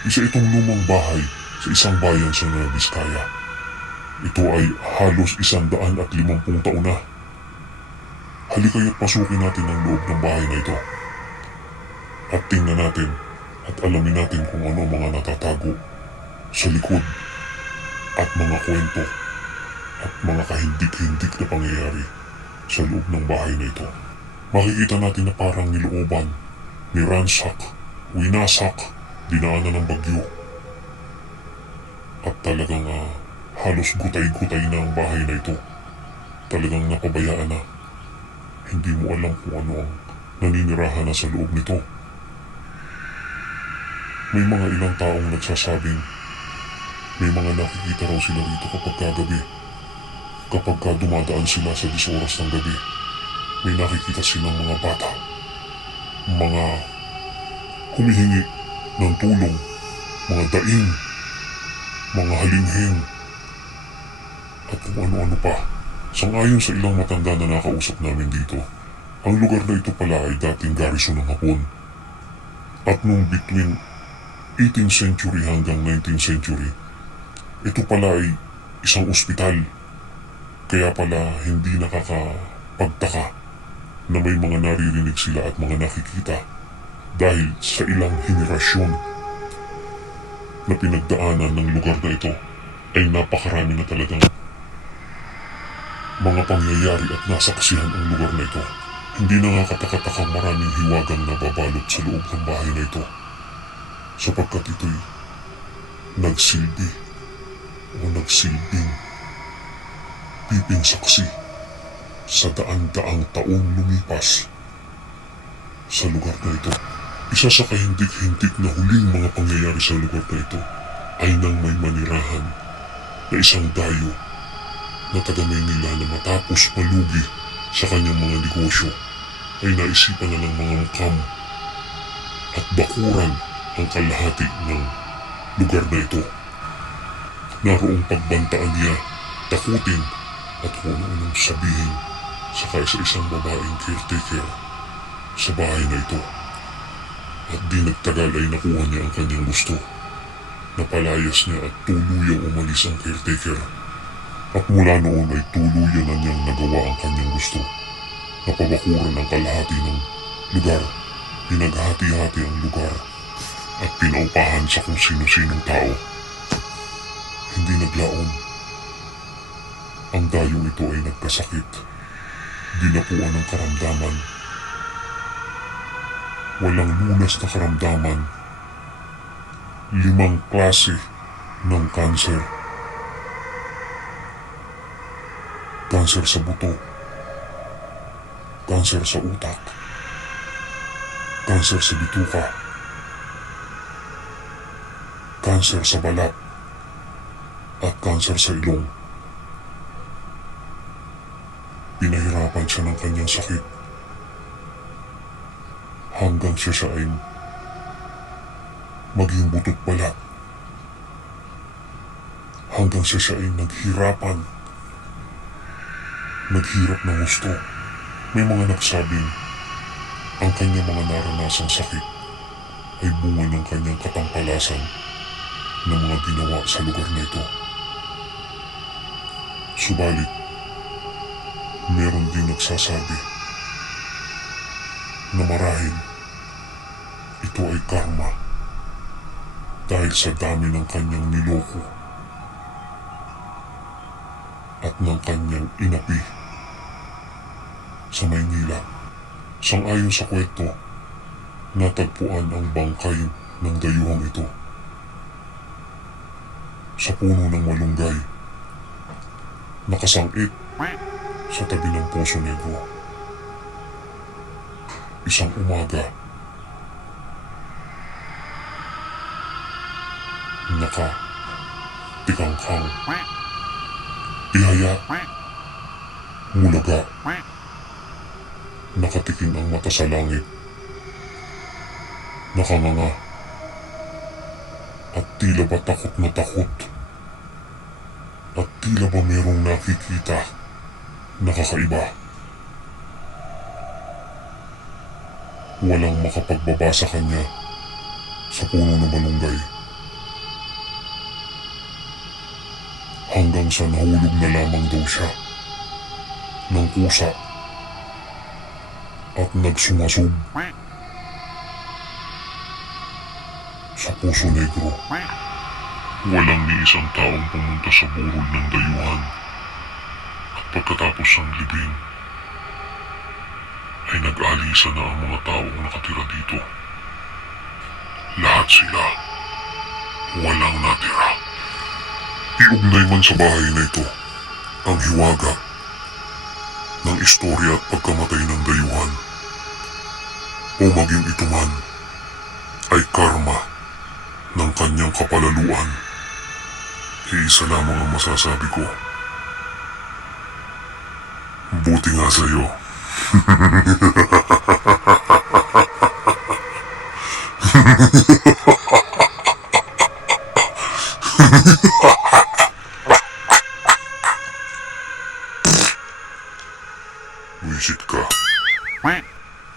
Isa itong lumang bahay sa isang bayan sa Nueva Vizcaya. Ito ay halos 150 taon na. Halika't pasukin natin ang loob ng bahay na ito. At tingnan natin at alamin natin kung ano ang mga natatago sa likod at mga kwento at mga kahindik-hindik na pangyayari sa loob ng bahay na ito. Makikita natin na parang nilooban, niransak, winasak, dinaanan ng bagyo. At talagang halos gutay-gutay na ang bahay na ito. Talagang napabayaan na. Hindi mo alam kung ano ang naninirahan na sa loob nito. May mga ilang taong nagsasabing may mga nakikita raw sila rito kapag kagabi. Kapag dumadaan sila sa 10 oras ng gabi, may nakikita silang mga bata. Mga humihingi ng tulong, mga daing, mga halinghing, at kung ano-ano pa. Sangayon sa ilang matanda na nakausap namin dito, ang lugar na ito pala ay dating garrison ng Hapon. At nung between 18th century hanggang 19th century, ito pala ay isang ospital. Kaya pala hindi nakakapagtaka na may mga naririnig sila at mga nakikita dahil sa ilang henerasyon na pinagdaanan ng lugar na ito ay napakarami na talagang mga pangyayari at nasaksihan ang lugar na ito. Hindi nakakatakataka maraming hiwagang nababalot sa loob ng bahay na ito sapagkat ito'y nagsilbi o nagsilbing piping saksi sa daan-daang taong lumipas sa lugar na ito. Isa sa kahindik-hindik na huling mga pangyayari sa lugar na ito ay nang may manirahan na isang dayo na taga Maynila na matapos malugi sa kanyang mga negosyo ay naisipan na ng mga mukam at bakuran ang kalahati ng lugar na ito. Naroong pagbantaan niya, takutin at kung anong sabihin sa isang babaeng caretaker sa bahay na ito. At di nagtagal ay nakuha niya ang kanyang gusto. Napalayas niya at tuluyang umalis ang caretaker. At mula noon ay tuluyan na niyang nagawa ang kanyang gusto. Napabakuran ang kalahati ng lugar. Pinaghati-hati ang lugar at pinaupahan sa kung sino-sinong tao. Hindi naglaon. Ang dayong ito ay nagkasakit. Dinapuan ng karamdaman. Walang lunas na karamdaman. 5 klase ng kanser. Kanser sa buto. Kanser sa utak. Kanser sa bituka. Kanser sa balat. At kanser sa ilong. Pinahirapan siya ng kanyang sakit hanggang siya ay maging butot balat. Hanggang siya ay naghirapan. Naghirap ng gusto. May mga nagsabing ang kanyang mga naranasang sakit ay bunga ng kanyang katampalasan ng mga ginawa sa lugar na ito. Subalit, meron din nagsasabi na marahil ito ay karma dahil sa dami ng kanyang niloko at ng kanyang inapi sa Maynila. Sangayon sa kwento, natagpuan ang bangkay ng dayuhang ito sa puno ng malunggay, nakasangit sa tabi ng Poso Negro. Isang umaga, nakatikangkang, ihaya, mulaga, nakatikim ang mata sa langit, nakanganga, at tila ba takot na takot, at tila ba merong nakikita na kakaiba. Walang makapagbaba sa kanya sa puno ng malunggay hanggang sa nahulog na lamang daw siya ng kusa at nagsumasog sa Puso Negro. Walang ni isang taong pumunta sa burol ng dayuhan at pagkatapos ng libing ay nag-alisa na ang mga taong nakatira dito. Lahat sila walang natira. Iugnay man sa bahay na ito ang hiwaga ng istorya at pagkamatay ng dayuhan o maging ito man ay karma ng kanyang kapalaluan. Iisa lamang ang masasabi ko. Buti nga sa'yo. Wisit ka.